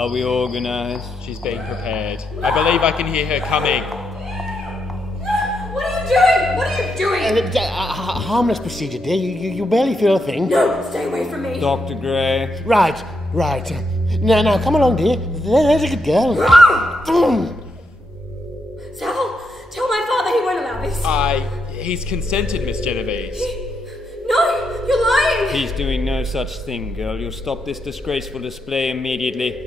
Are we organized? She's being prepared. I believe I can hear her coming. What are you doing? What are you doing? Harmless procedure, dear. You barely feel a thing. No, stay away from me. Dr. Gray. Right. Now, come along, dear. There's a good girl. Sal, tell my father he won't allow this. He's consented, Miss Genovese. No, you're lying. He's doing no such thing, girl. You'll stop this disgraceful display immediately.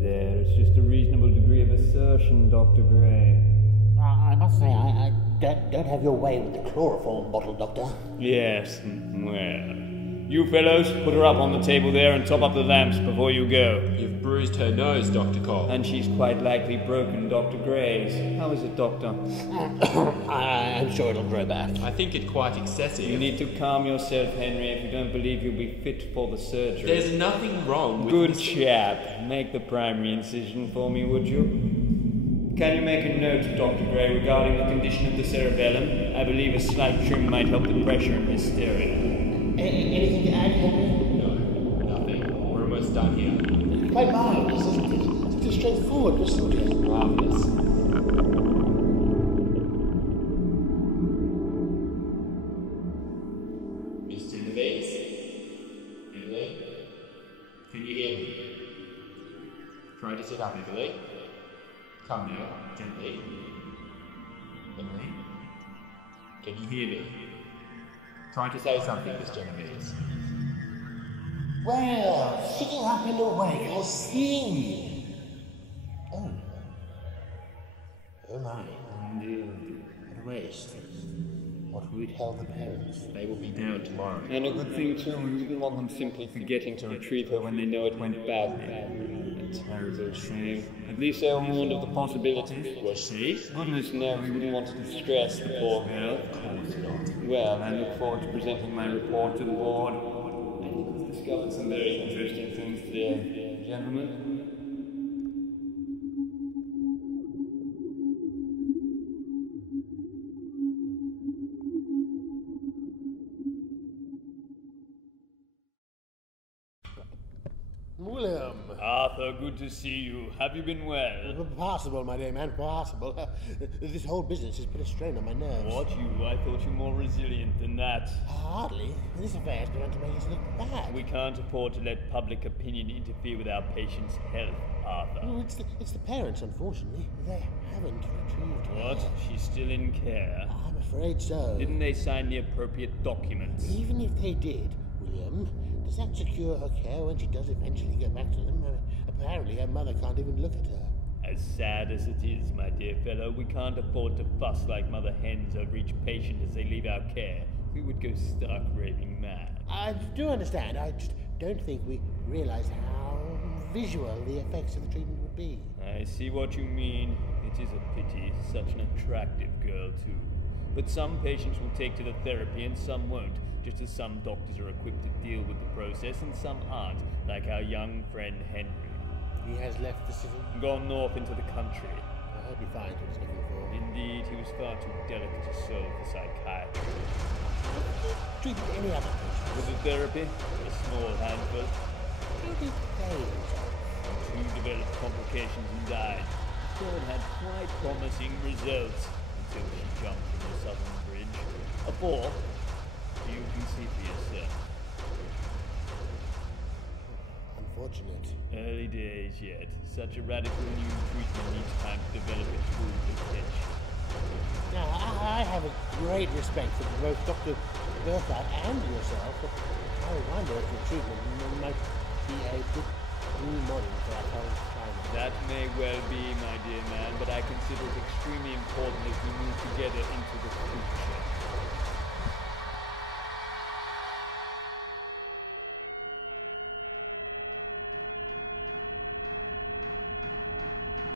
There, it's just a reasonable degree of assertion, Dr. Gray. I must say, I don't have your way with the chloroform bottle, Doctor. Yes, well. You fellows, put her up on the table there and top up the lamps before you go. You've bruised her nose, Dr. Cole. And she's quite likely broken Dr. Gray's. How is it, Doctor? I'm sure it'll grow back. I think it's quite excessive. You need to calm yourself, Henry, if you don't believe you'll be fit for the surgery. There's nothing wrong with Good chap. Make the primary incision for me, would you? Can you make a note, Dr. Gray, regarding the condition of the cerebellum? I believe a slight trim might help the pressure in hysteria. Anything to add, Henry? No, nothing. We're almost done here. It's quite mild, isn't it? It's just straightforward, isn't it? Marvelous. Miss Genovese? Emily? Can you hear me? Try to sit up, Emily. Come now, gently. Emily? Can you hear me? Trying to say something, Miss Genovese. Well, sitting up and awake, I see. Oh my. What a waste. What will we tell the parents? They will be down tomorrow. And a good thing too, we didn't want them simply forgetting to retrieve her when they know it went badly. A terrible shame. At least they were warned of the possibilities. Was she? Goodness no, we wouldn't want to distress the poor girl. Of course not. Well, I look forward to presenting my report to the board. I think we've discovered some very interesting things today, gentlemen. William. Arthur, good to see you. Have you been well? Possible, my dear man, possible. This whole business has put a strain on my nerves. What, you? I thought you more resilient than that. Hardly. This affair has begun to make us look bad. We can't afford to let public opinion interfere with our patients' health, Arthur. Well, it's the parents, unfortunately. They haven't retrieved her. What? She's still in care? I'm afraid so. Didn't they sign the appropriate documents? Even if they did, William, does that secure her care when she does eventually get back to them? Apparently her mother can't even look at her. As sad as it is, my dear fellow, we can't afford to fuss like mother hens over each patient as they leave our care. We would go stark raving mad. I do understand. I just don't think we realize how visual the effects of the treatment would be. I see what you mean. It is a pity. Such an attractive girl, too. But some patients will take to the therapy and some won't, just as some doctors are equipped to deal with the process and some aren't, like our young friend Henry. He has left the city. Gone north into the country. I hope he finds what he's looking for. Indeed, he was far too delicate a soul for psychiatry. Treat any other patient. With the therapy, a small handful. How did they resolve? Two developed complications and died. The third had quite promising results until she jumped from the southern bridge. A fourth, you can see for yourself. Unfortunate. Early days yet. Such a radical new treatment needs time to develop its full potential. Now, I have a great respect for both Dr. Burkhardt and yourself, but I wonder if the treatment might be a good new model for our current climate. That may well be, my dear man, but I consider it extremely important as we move together